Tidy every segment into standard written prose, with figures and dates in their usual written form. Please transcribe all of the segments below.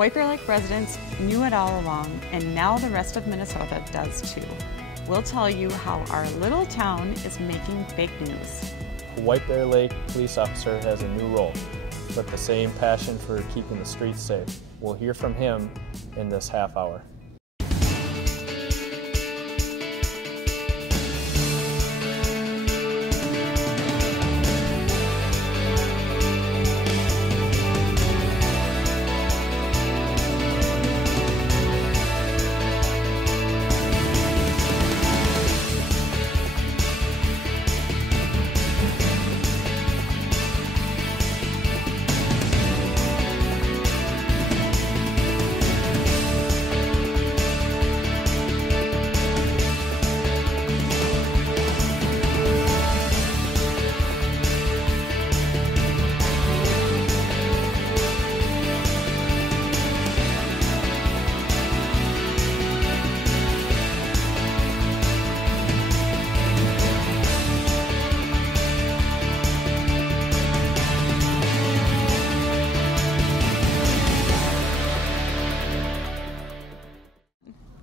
White Bear Lake residents knew it all along, and now the rest of Minnesota does too. We'll tell you how our little town is making big news. The White Bear Lake police officer has a new role, but the same passion for keeping the streets safe. We'll hear from him in this half hour.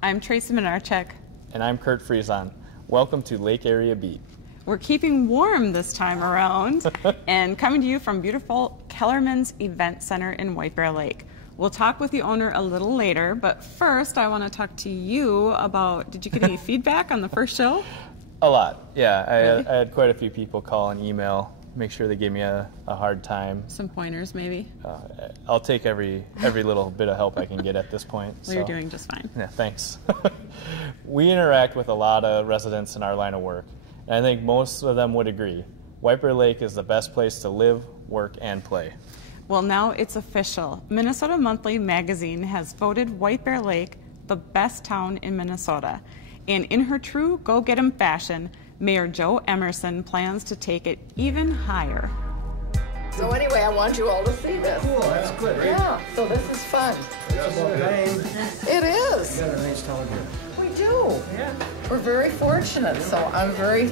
I'm Tracy Minarchek. And I'm Kurt Friesen. Welcome to Lake Area Beat. We're keeping warm this time around and coming to you from beautiful Kellerman's Event Center in White Bear Lake. We'll talk with the owner a little later, but first I want to talk to you about, did you get any feedback on the first show? A lot, yeah. Really? I had quite a few people call and email, make sure they gave me a hard time. Some pointers maybe? I'll take every little bit of help I can get at this point. Well, you're doing just fine. Yeah, thanks. We interact with a lot of residents in our line of work, and I think most of them would agree. White Bear Lake is the best place to live, work, and play. Well, now it's official. Minnesota Monthly magazine has voted White Bear Lake the best town in Minnesota. And in her true go-get-'em fashion, Mayor Jo Emerson plans to take it even higher. So anyway, I want you all to see this. Cool, that's good. Yeah, so this is fun. It's about time. It is. You got a nice town here. We do. Yeah. We're very fortunate, so I'm very,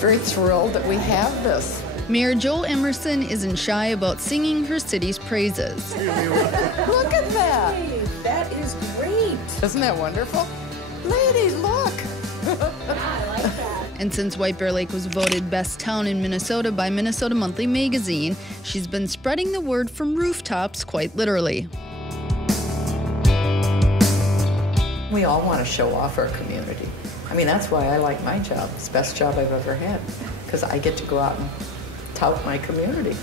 very thrilled that we have this. Mayor Jo Emerson isn't shy about singing her city's praises. Look at that. Hey, that is great. Isn't that wonderful? Ladies, look. I like that. And since White Bear Lake was voted best town in Minnesota by Minnesota Monthly magazine, she's been spreading the word from rooftops quite literally. We all want to show off our community. I mean, that's why I like my job. It's the best job I've ever had, because I get to go out and tout my community,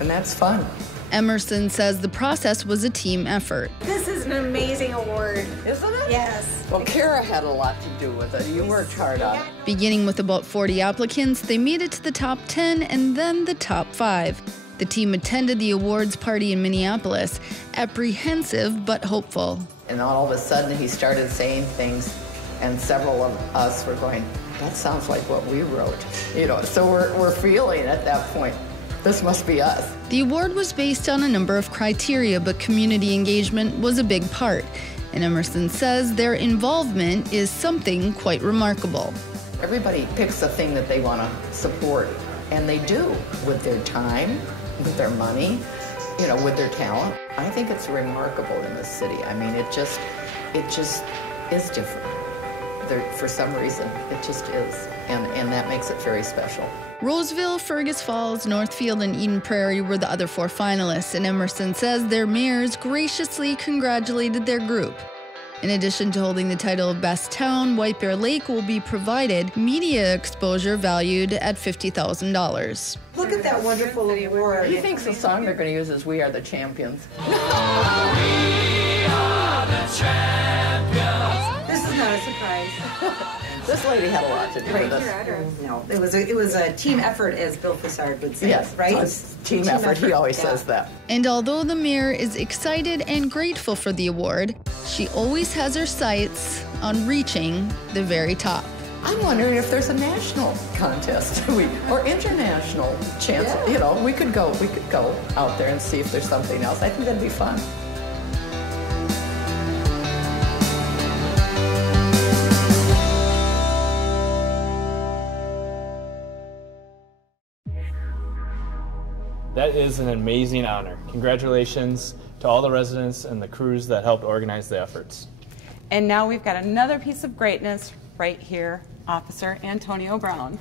and that's fun. Emerson says the process was a team effort. This is an amazing award. Isn't it? Yes. Well, Kara had a lot to do with it. You worked hard on it. Beginning with about 40 applicants, they made it to the top 10 and then the top 5. The team attended the awards party in Minneapolis, apprehensive but hopeful. And all of a sudden, he started saying things, and several of us were going, that sounds like what we wrote. You know, so we're feeling at that point, this must be us. The award was based on a number of criteria, but community engagement was a big part. And Emerson says their involvement is something quite remarkable. Everybody picks a thing that they want to support, and they do with their time, with their money, you know, with their talent. I think it's remarkable in this city. I mean, it just is different. For some reason, it just is, and that makes it very special. Roseville, Fergus Falls, Northfield, and Eden Prairie were the other 4 finalists, and Emerson says their mayors graciously congratulated their group. In addition to holding the title of Best Town, White Bear Lake will be provided media exposure valued at $50,000. Look at that wonderful award. He thinks the song they're going to use is We Are the Champions. This is not a surprise. This lady had a lot to do with this. No, it was a team effort, as Bill Fassard would say. Yes, right? It's team effort. He always says that. And although the mayor is excited and grateful for the award, she always has her sights on reaching the very top. I'm wondering if there's a national contest or international chance. Yeah. You know, we could go out there and see if there's something else. I think that'd be fun. That is an amazing honor. Congratulations to all the residents and the crews that helped organize the efforts. And now we've got another piece of greatness right here, Officer Antonio Brown.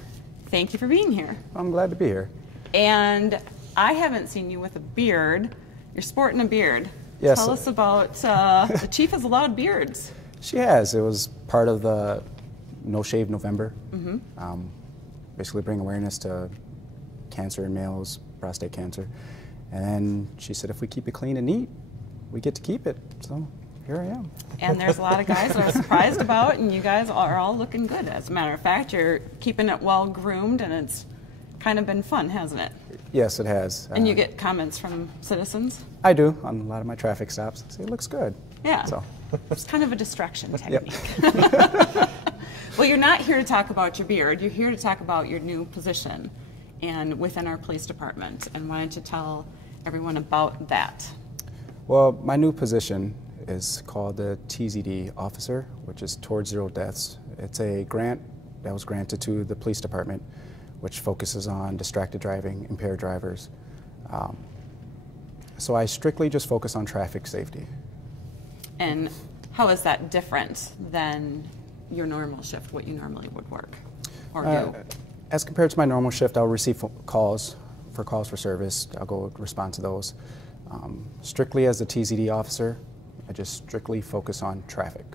Thank you for being here. I'm glad to be here. And I haven't seen you with a beard. You're sporting a beard. Yes. Tell us about, the chief has allowed beards. She has. It was part of the No Shave November. Basically bring awareness to cancer in males, prostate cancer. And then she said if we keep it clean and neat, we get to keep it. So here I am. And there's a lot of guys that I was surprised about, and you guys are all looking good. As a matter of fact, you're keeping it well groomed, and it's kind of been fun, hasn't it? Yes, it has. And you get comments from citizens? I do on a lot of my traffic stops. I say it looks good. Yeah. So. It's kind of a distraction technique. Yep. Well, you're not here to talk about your beard. You're here to talk about your new position and within our police department. And why don't you tell everyone about that? Well, my new position is called the TZD officer, which is Towards Zero Deaths. It's a grant that was granted to the police department, which focuses on distracted driving, impaired drivers. So I strictly just focus on traffic safety. And how is that different than your normal shift, what you normally would work or do? As compared to my normal shift, I'll receive calls for service. I'll go respond to those. Strictly as a TZD officer, I just strictly focus on traffic.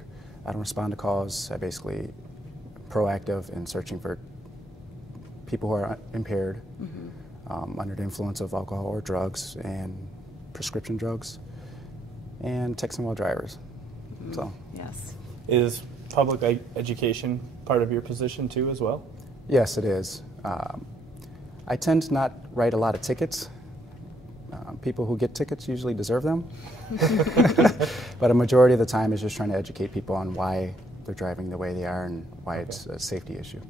I don't respond to calls. I basically proactive in searching for people who are impaired, under the influence of alcohol or drugs and prescription drugs, and texting while drivers. So Yes. Is public education part of your position too as well? yes, it is. I tend to not write a lot of tickets. People who get tickets usually deserve them. But a majority of the time is just trying to educate people on why they're driving the way they are and why it's a safety issue.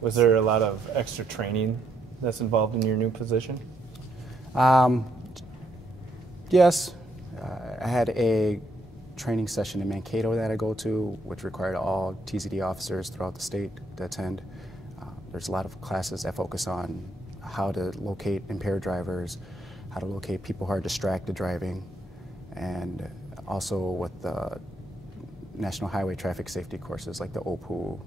Was there a lot of extra training that's involved in your new position? Yes, I had a training session in Mankato that I go to, which required all TZD officers throughout the state to attend. There's a lot of classes that focus on how to locate impaired drivers, how to locate people who are distracted driving, and also with the National Highway Traffic Safety courses like the OPU,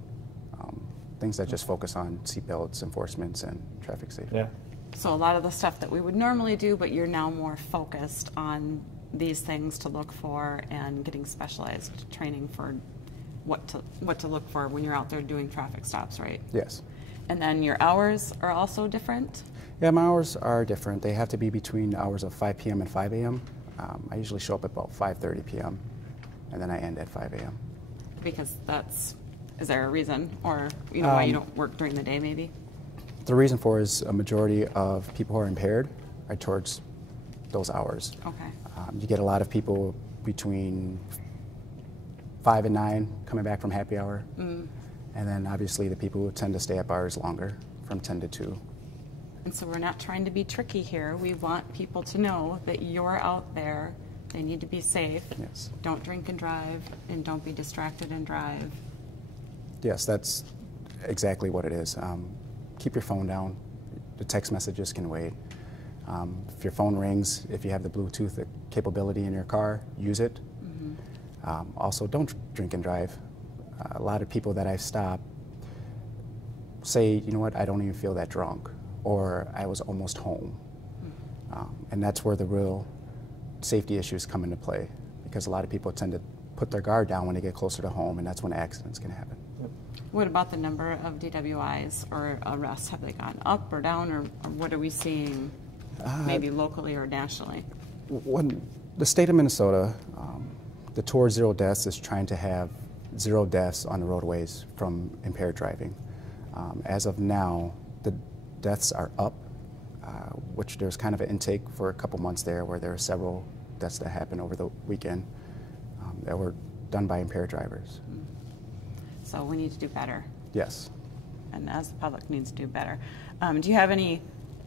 things that just focus on seatbelts, enforcements, and traffic safety. Yeah. So a lot of the stuff that we would normally do, but you're now more focused on these things to look for and getting specialized training for what to look for when you're out there doing traffic stops, right? Yes. And then your hours are also different? Yeah, my hours are different. They have to be between the hours of 5 p.m. and 5 a.m. I usually show up at about 5:30 p.m. and then I end at 5 a.m. Because is there a reason, or why you don't work during the day maybe? The reason for is a majority of people who are impaired are towards those hours. Okay. You get a lot of people between 5 and 9 coming back from happy hour. And then obviously the people who tend to stay up hours longer from 10 to 2. And so we're not trying to be tricky here. We want people to know that you're out there. They need to be safe. Yes. Don't drink and drive, and don't be distracted and drive. Yes, that's exactly what it is. Keep your phone down. The text messages can wait. If your phone rings, if you have the Bluetooth capability in your car, use it. Also, don't drink and drive. A lot of people that I've stopped say, you know what, I don't even feel that drunk, or I was almost home. And that's where the real safety issues come into play, because a lot of people tend to put their guard down when they get closer to home, and that's when accidents can happen. What about the number of DWIs or arrests? Have they gone up or down, or what are we seeing maybe locally or nationally? When the state of Minnesota, the Towards Zero Deaths is trying to have 0 deaths on the roadways from impaired driving. As of now, the deaths are up, which there's kind of an intake for a couple months there where there are several deaths that happened over the weekend that were done by impaired drivers. So we need to do better. Yes. And as the public needs to do better. Do you have any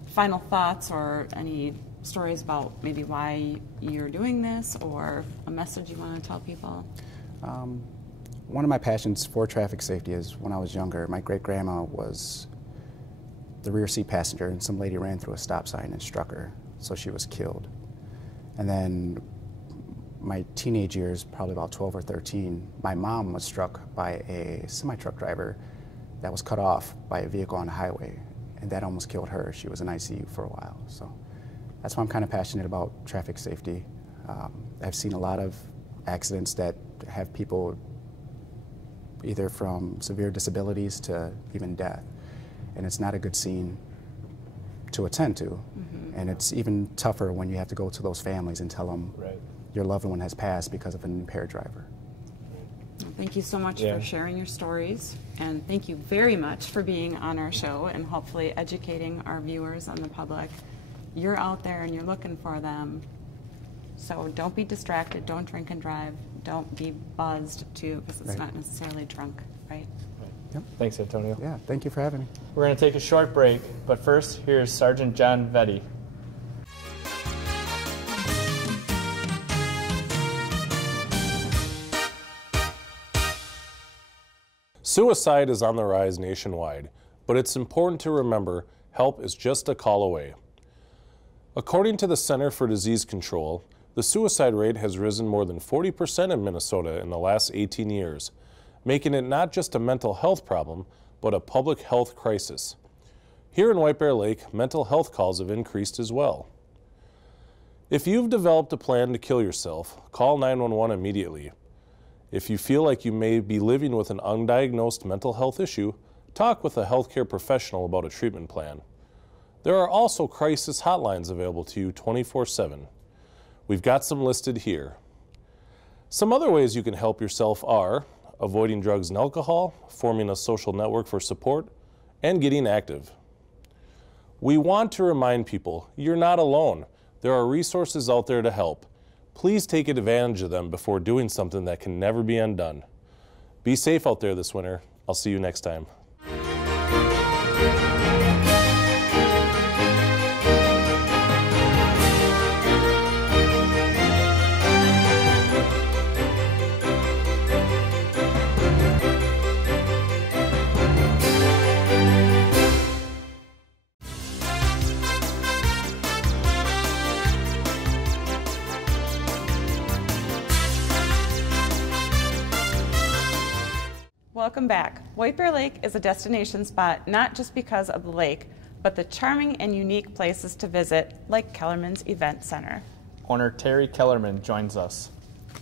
final thoughts or any stories about maybe why you're doing this, or a message you want to tell people? One of my passions for traffic safety is when I was younger, my great-grandma was the rear seat passenger, and some lady ran through a stop sign and struck her, so she was killed. And then my teenage years, probably about 12 or 13, my mom was struck by a semi-truck driver that was cut off by a vehicle on the highway, and that almost killed her. She was in ICU for a while. So that's why I'm kind of passionate about traffic safety. I've seen a lot of accidents that have people either from severe disabilities to even death, and it's not a good scene to attend to. And it's even tougher when you have to go to those families and tell them your loved one has passed because of an impaired driver. Thank you so much for sharing your stories, and thank you very much for being on our show and hopefully educating our viewers and the public. You're out there and you're looking for them, so don't be distracted, don't drink and drive, don't be buzzed too, because it's not necessarily drunk, right? Yep. Thanks, Antonio. Yeah, thank you for having me. We're going to take a short break, but first, here's Sergeant John Vetty. Suicide is on the rise nationwide, but it's important to remember help is just a call away. According to the Center for Disease Control, the suicide rate has risen more than 40% in Minnesota in the last 18 years, making it not just a mental health problem, but a public health crisis. Here in White Bear Lake, mental health calls have increased as well. If you've developed a plan to kill yourself, call 911 immediately. If you feel like you may be living with an undiagnosed mental health issue, talk with a healthcare professional about a treatment plan. There are also crisis hotlines available to you 24/7. We've got some listed here. Some other ways you can help yourself are avoiding drugs and alcohol, forming a social network for support, and getting active. We want to remind people you're not alone. There are resources out there to help. Please take advantage of them before doing something that can never be undone. Be safe out there this winter. I'll see you next time. Welcome back. White Bear Lake is a destination spot not just because of the lake, but the charming and unique places to visit, like Kellerman's Event Center. Owner Terry Kellerman joins us.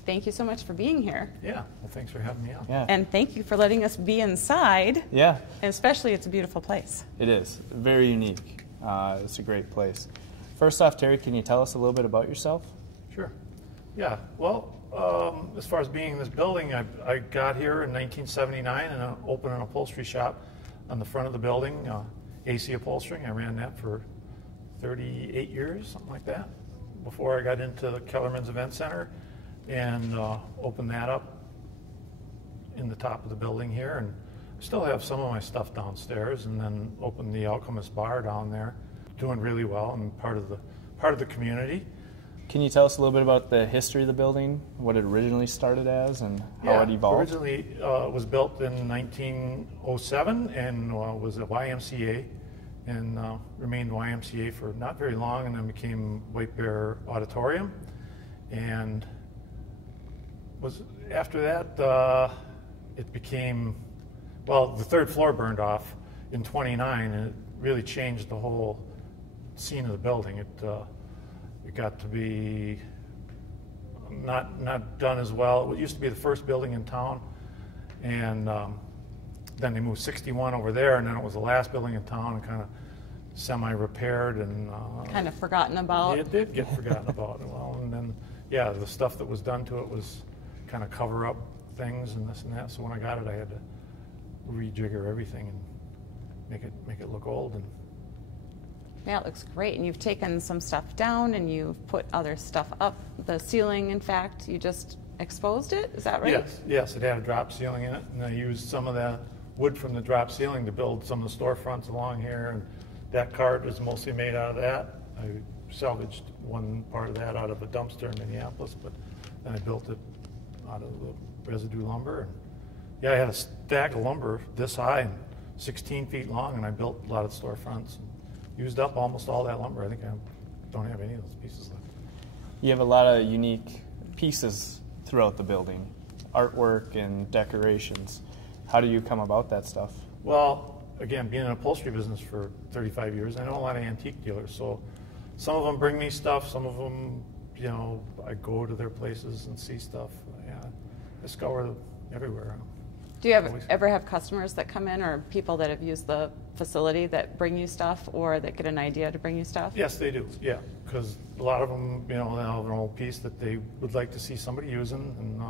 Thank you so much for being here. Yeah, well, thanks for having me out. Yeah, And thank you for letting us be inside. yeah, And especially, it's a beautiful place. it is. Very unique. It's a great place. First off, Terry, can you tell us a little bit about yourself? Sure. Yeah, well, as far as being in this building, I got here in 1979 and opened an upholstery shop on the front of the building, AC Upholstering. I ran that for 38 years, something like that, before I got into the Kellerman's Event Center and opened that up in the top of the building here. And still have some of my stuff downstairs, and then opened the Alchemist Bar down there, doing really well and part of the community. Can you tell us a little bit about the history of the building, what it originally started as, and how it evolved? Originally it was built in 1907 and was a YMCA, and remained YMCA for not very long, and then became White Bear Auditorium. And was after that it became, well, the third floor burned off in 29, and it really changed the whole scene of the building. It got to be not done as well. It used to be the first building in town, and then they moved 61 over there, and then it was the last building in town, and kind of semi-repaired and Kind of forgotten about. it did get forgotten about. Well, and then yeah, the stuff that was done to it was kind of cover up things and this and that. So when I got it, I had to rejigger everything and make it look old. And Yeah, it looks great. And you've taken some stuff down and you've put other stuff up. The ceiling, in fact, you just exposed it? Is that right? Yes, it had a drop ceiling in it, and I used some of the wood from the drop ceiling to build some of the storefronts along here, and that cart is mostly made out of that. I salvaged one part of that out of a dumpster in Minneapolis, but then I built it out of the residue lumber. And yeah, I had a stack of lumber this high and 16 feet long, and I built a lot of storefronts. Used up almost all that lumber. I think I don't have any of those pieces left. You have a lot of unique pieces throughout the building, artwork and decorations. How do you come about that stuff? Well, again, being in the upholstery business for 35 years, I know a lot of antique dealers. So some of them bring me stuff, some of them, you know, I go to their places and see stuff. Yeah, I scour everywhere. Do you ever have customers that come in, or people that have used the facility that bring you stuff, or that get an idea to bring you stuff? Yes, they do. Yeah, because a lot of them, you know, they have an old piece that they would like to see somebody using, and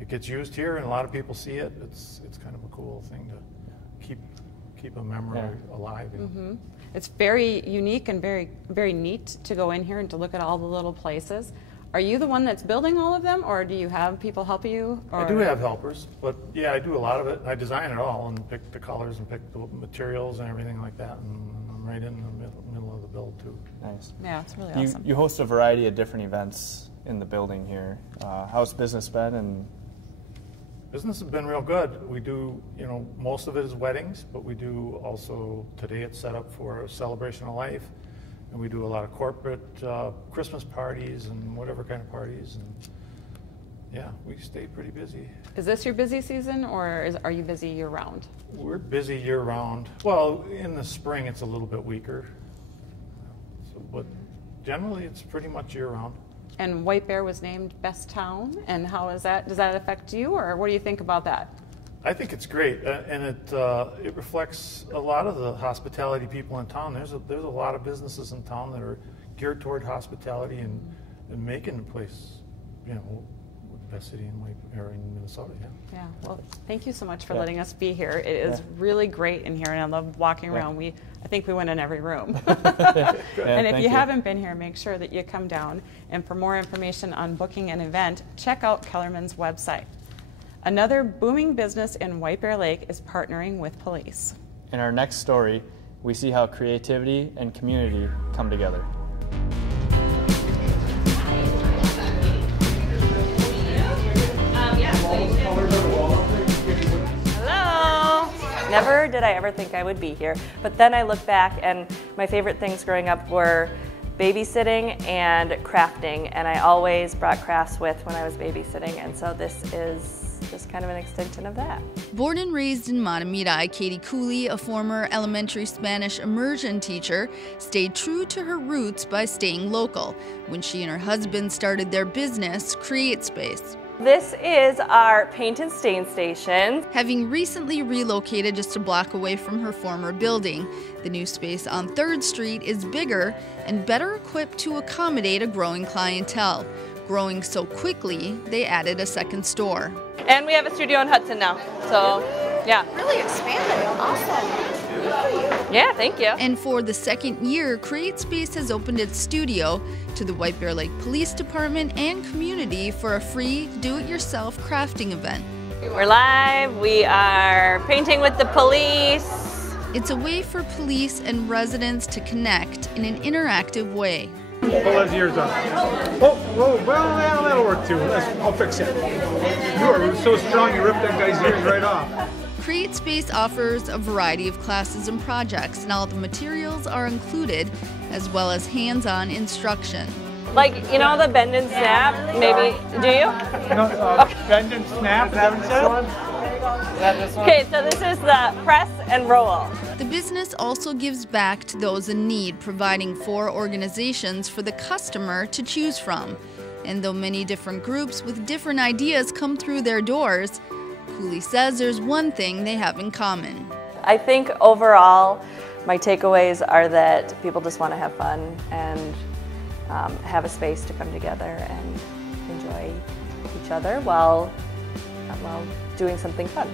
it gets used here, and a lot of people see it. It's kind of a cool thing to keep a memory alive. You know? Mm-hmm. It's very unique and very, very neat to go in here and to look at all the little places. Are you the one that's building all of them, or do you have people help you? Or? I do have helpers, but yeah, I do a lot of it. I design it all and pick the colors and pick the materials and everything like that, and I'm right in the middle of the build too. Nice. Yeah, it's really awesome. You host a variety of different events in the building here. How's business been? And business has been real good. We do, you know, most of it is weddings, but we do also, today it's set up for a celebration of life. And we do a lot of corporate Christmas parties and whatever kind of parties. And yeah, we stay pretty busy. Is this your busy season, or are you busy year-round? We're busy year-round. Well, in the spring it's a little bit weaker. But generally it's pretty much year-round. And White Bear was named Best Town, and how is that? Does that affect you, or what do you think about that? I think it's great, and it reflects a lot of the hospitality people in town. There's a lot of businesses in town that are geared toward hospitality and making the place, you know, the best city in Minnesota. Yeah. Yeah. Well, thank you so much for letting us be here. It is really great in here, and I love walking around. I think we went in every room. And if you haven't been here, make sure that you come down. And for more information on booking an event, check out Kellerman's website. Another booming business in White Bear Lake is partnering with police. in our next story, we see how creativity and community come together. Hello! Never did I ever think I would be here, but then I look back and my favorite things growing up were babysitting and crafting, and I always brought crafts with when I was babysitting, and so this is just kind of an extension of that. Born and raised in Matamita, Katie Cooley, a former elementary Spanish immersion teacher, stayed true to her roots by staying local when she and her husband started their business, Create Space. This is our paint and stain station. Having recently relocated just a block away from her former building, the new space on 3rd Street is bigger and better equipped to accommodate a growing clientele. Growing so quickly, they added a second store. And we have a studio in Hudson now, so yeah. Really expanded, awesome. Yeah, thank you. And for the second year, Create Space has opened its studio to the White Bear Lake Police Department and community for a free do-it-yourself crafting event. We're live, we are painting with the police. It's a way for police and residents to connect in an interactive way. Pull his ears up. Oh, well, that'll work too. I'll fix it. You are so strong, you ripped that guy's ears right off. Create Space offers a variety of classes and projects, and all the materials are included, as well as hands-on instruction. Like, you know the bend and snap? Maybe, do you? No, bend and snap, is that what you said? Okay, so this is the press and roll. The business also gives back to those in need, providing 4 organizations for the customer to choose from. And though many different groups with different ideas come through their doors, Cooley says there's one thing they have in common. I think overall, my takeaways are that people just want to have fun and have a space to come together and enjoy each other while doing something fun.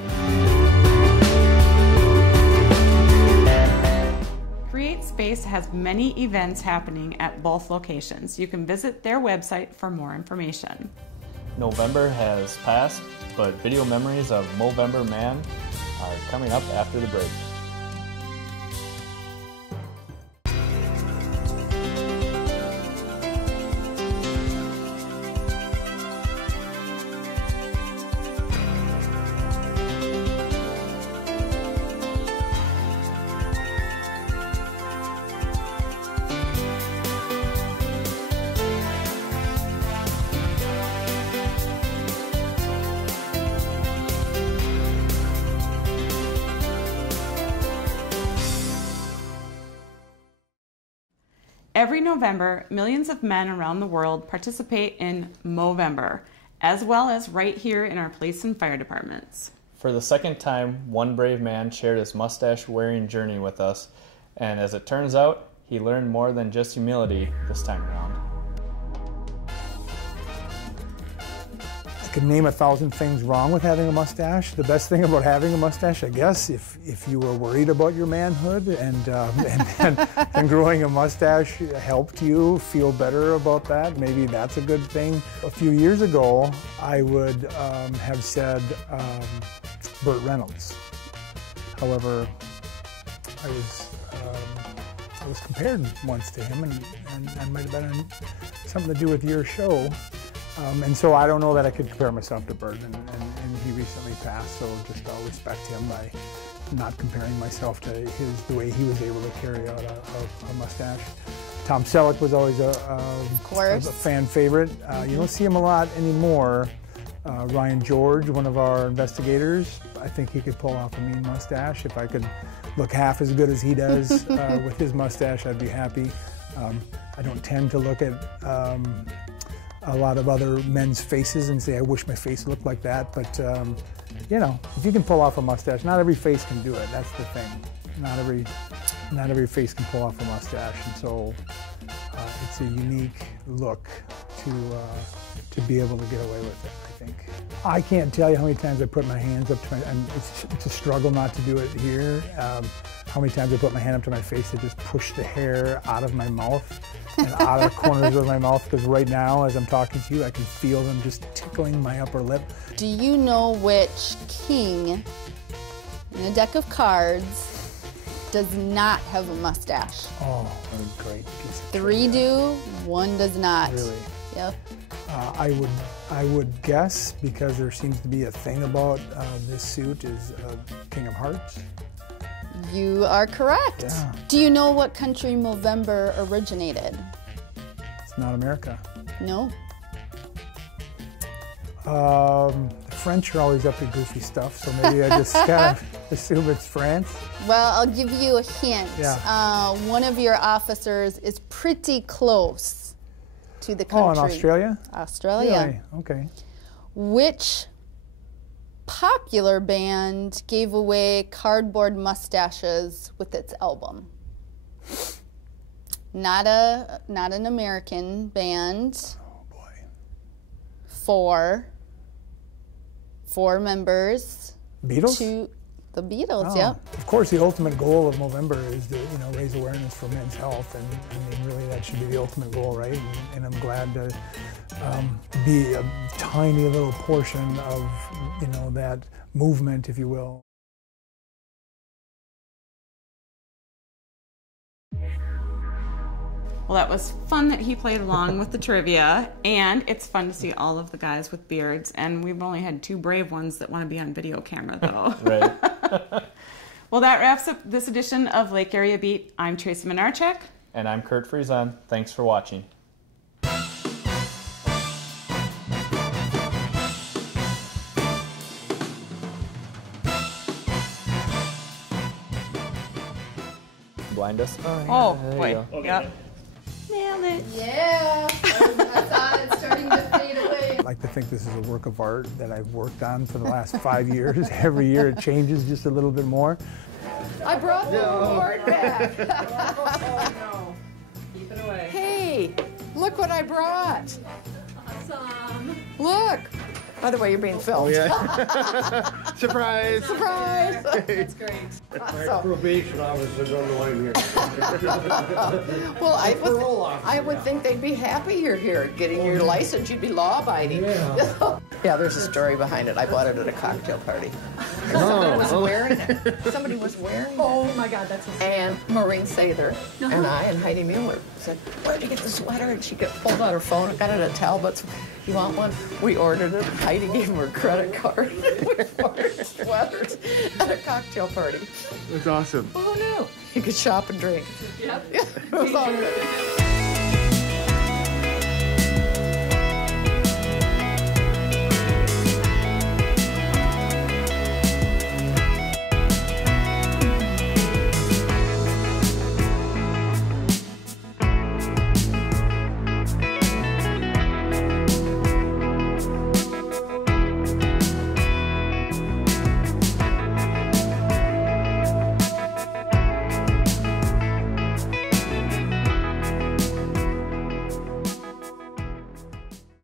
Create Space has many events happening at both locations. You can visit their website for more information. November has passed, but video memories of Movember Man are coming up after the break. Every November, millions of men around the world participate in Movember, as well as right here in our police and fire departments. For the second time, one brave man shared his mustache-wearing journey with us, and as it turns out, he learned more than just humility this time around. I could name 1,000 things wrong with having a mustache. The best thing about having a mustache, I guess, if you were worried about your manhood and growing a mustache helped you feel better about that, maybe that's a good thing. A few years ago, I would have said Burt Reynolds. However, I was compared once to him, and that might have been something to do with your show. And so I don't know that I could compare myself to Burt, and he recently passed, so just I'll respect him by not comparing myself to the way he was able to carry out a mustache. Tom Selleck was always a fan favorite. You don't see him a lot anymore. Ryan George, one of our investigators, I think he could pull off a mean mustache. If I could look half as good as he does with his mustache, I'd be happy. I don't tend to look at a lot of other men's faces and say, I wish my face looked like that, but you know, if you can pull off a mustache, not every face can do it, that's the thing. Not every face can pull off a mustache, and so it's a unique look to be able to get away with it, I think. I can't tell you how many times I put my hands up to my, and it's a struggle not to do it here, how many times I put my hand up to my face to just push the hair out of my mouth and out of the corners of my mouth, because right now, as I'm talking to you, I can feel them just tickling my upper lip. Do you know which king in a deck of cards does not have a mustache? Oh, what a great piece of 3 do, 1 does not. Really? Yep. I would guess, because there seems to be a thing about this suit, is King of Hearts. You are correct. Yeah. Do you know what country Movember originated? It's not America. No. The French are always up to goofy stuff, so maybe I just kind of assume it's France. Well, I'll give you a hint. Yeah. One of your officers is pretty close to the country. Oh, in Australia? Australia. Really? Okay. Which popular band gave away cardboard mustaches with its album? Not an American band. Oh boy. 4 members. Beatles? The Beatles, Oh. yep. Of course, the ultimate goal of Movember is to raise awareness for men's health, and I mean, really, that should be the ultimate goal, right? And I'm glad to be a tiny little portion of that movement, if you will. Well, that was fun that he played along with the trivia, and it's fun to see all of the guys with beards, and we've only had 2 brave ones that want to be on video camera, though. Right. Well, that wraps up this edition of Lake Area Beat. I'm Tracy Minarchek. And I'm Kurt Friesen. Thanks for watching. Blind us? Oh, there you boy. go. Yep. Nailed it. Yeah. I saw it starting to fade away. I like to think this is a work of art that I've worked on for the last 5 years. Every year it changes just a little bit more. I brought the award back. Oh, no. Keep it away. Hey, look what I brought. Awesome. Look. By the way, you're being filmed. Oh, yeah. Surprise. Surprise. That's great. My probation officer's on the line here. Well, I would think they'd be happy you're here. Getting your license, you'd be law-abiding. Yeah. Yeah, there's a story behind it. I bought it at a cocktail party. Somebody was wearing it. Somebody was wearing it. Oh my God, that's so And Maureen Sather and I and Heidi Mueller said, where'd you get the sweater? And she pulled out her phone and got it at Talbot's. You want one? We ordered it. Heidi gave him her credit card. We ordered sweaters at a cocktail party. That's awesome. Oh no. You could shop and drink. Yep. It was all good.